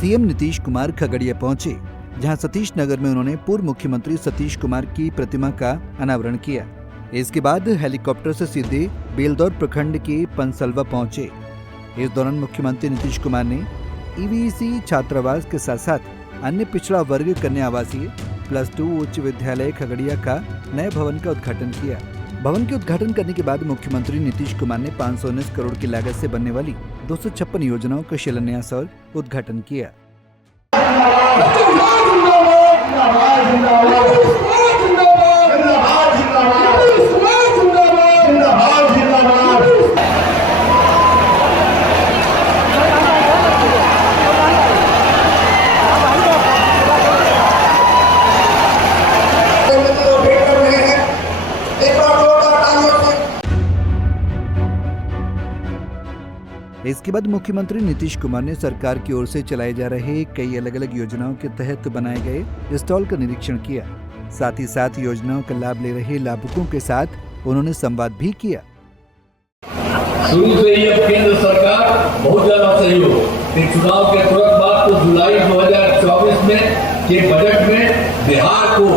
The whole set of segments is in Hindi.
सीएम नीतीश कुमार खगड़िया पहुंचे, जहां सतीश नगर में उन्होंने पूर्व मुख्यमंत्री सतीश कुमार की प्रतिमा का अनावरण किया। इसके बाद हेलीकॉप्टर से सीधे बेलदौर प्रखंड के पंसलवा पहुंचे। इस दौरान मुख्यमंत्री नीतीश कुमार ने ईवीसी छात्रावास के साथ साथ अन्य पिछड़ा वर्ग कन्या आवासीय +2 उच्च विद्यालय खगड़िया का नए भवन का उद्घाटन किया। भवन के उद्घाटन करने के बाद मुख्यमंत्री नीतीश कुमार ने 519 करोड़ की लागत से बनने वाली 256 योजनाओं का शिलान्यास और उद्घाटन किया। इसके बाद मुख्यमंत्री नीतीश कुमार ने सरकार की ओर से चलाए जा रहे कई अलग अलग योजनाओं के तहत बनाए गए स्टॉल का निरीक्षण किया। साथ ही साथ योजनाओं का लाभ ले रहे लाभुकों के साथ उन्होंने संवाद भी किया। शुरू से ही अब केंद्र सरकार बहुत ज्यादा सहयोग, चुनाव के तुरंत बाद तो जुलाई 2024 में के बजट में बिहार को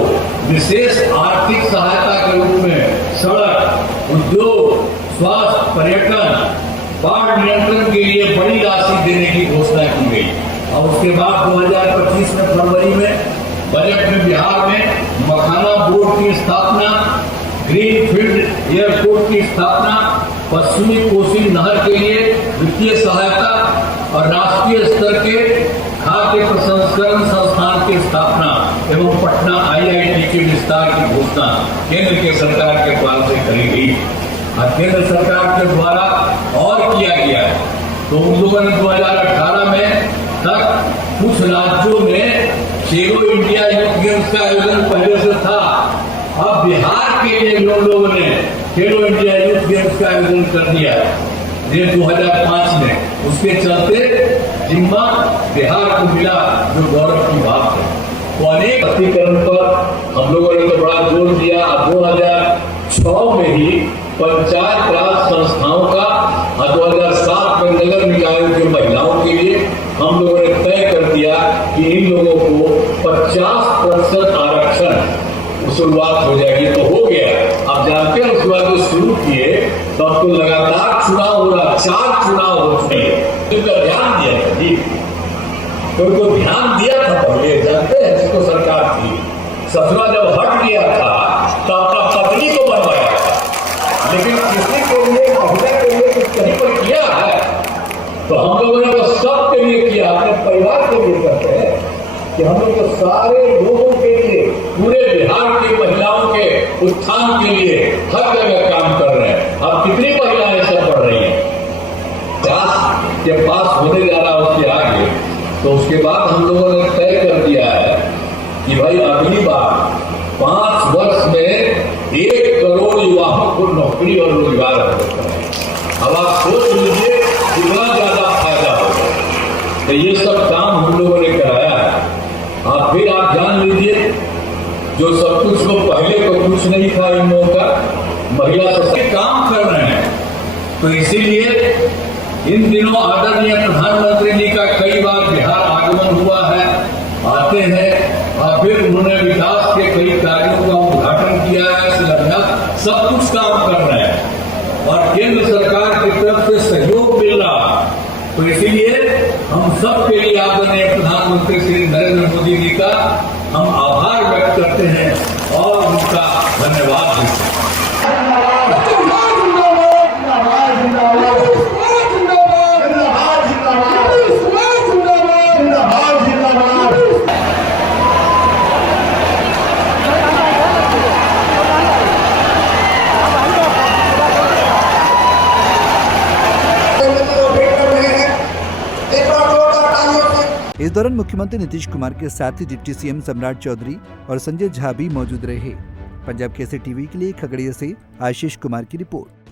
विशेष आर्थिक सहायता के रूप में सड़क, उद्योग, स्वास्थ्य, पर्यटन, बाढ़ नियंत्रण के लिए बड़ी राशि देने की घोषणा की गई। और उसके बाद 2025 में फरवरी में बजट में बिहार में मखाना बोर्ड की स्थापना, ग्रीनफील्ड एयरपोर्ट की स्थापना, पश्चिमी कोसी नहर के लिए वित्तीय सहायता और राष्ट्रीय स्तर के खाद्य प्रसंस्करण संस्थान की स्थापना एवं पटना IIT के विस्तार की घोषणा केंद्र के सरकार के द्वारा से करी गई। और केंद्र सरकार के द्वारा और किया गया है। तो उन लोगों ने 2018 में तक कुछ राज्यों में खेलो इंडिया यूथ गेम्स का आयोजन पहले से था। अब बिहार के लिए उन लोगों ने खेलो इंडिया यूथ गेम्स का आयोजन कर दिया ये 2005 में। उसके चलते जिम्मा बिहार को मिला, जो गौरव की बात है। तो अनेक स्पष्टीकरण पर हम लोगों ने तो बड़ा जोर दिया। 2006 में ही पंचायत राज संस्थाओं का और 2007 में नगर निकायों की महिलाओं के लिए हम लोगों ने तय कर दिया कि इन लोगों को 50% आरक्षण शुरुआत हो जाएगी। तो हो गया। आप जानते हैं उसके बाद जो शुरू किए तो अब तो लगातार चुनाव हो रहा, 4 चुनाव हो चुके हैं। इनका ध्यान दिया था जी, तो उनको ध्यान दिया था पहले, जानते हैं जिसको सरकार थी। ससुरा जब हट गया था तो अपना पत्नी को बनवाया, लेकिन किसी के लिए महिला के लिए कुछ कहीं पर किया है तो हम लोगों ने तो सबके लिए किया, अपने परिवार के लिए करते हैं कि हम लोग तो सारे लोगों के लिए, पूरे बिहार की महिलाओं के उत्थान के लिए हर जगह काम कर रहे हैं। अब कितनी महिलाएं ऐसा पढ़ रही हैं, 50 के पास होने जा रहा उसके आगे। तो उसके बाद हम लोगों ने तय कर दिया है कि भाई अगली बार 5 वर्ष में 1 करोड़ युवाओं को नौकरी और रोजगार होता है। अब आप सोच लीजिए कितना ज्यादा फायदा होगा। तो ये सब काम हम लोगों ने कराया है। आप फिर आप जान लीजिए, जो सब कुछ को पहले तो कुछ नहीं था इन लोगों का, महिला सशक्त काम कर रहे हैं। तो इसीलिए इन दिनों आदरणीय प्रधानमंत्री जी का कई बार बिहार आगमन हुआ है, आते हैं और फिर उन्होंने विकास के कई कार्यों का उद्घाटन किया है, शिलान्यास, सब कुछ काम कर रहे हैं और केंद्र सरकार की तरफ से सहयोग मिल रहा। तो इसीलिए हम सब के लिए आदरणीय प्रधानमंत्री श्री नरेंद्र मोदी जी का हम आभार व्यक्त करते हैं और उनका धन्यवाद देते हैं। इस दौरान मुख्यमंत्री नीतीश कुमार के साथ ही डिप्टी सीएम सम्राट चौधरी और संजय झा भी मौजूद रहे। पंजाब केसरी टीवी के लिए खगड़िया से आशीष कुमार की रिपोर्ट।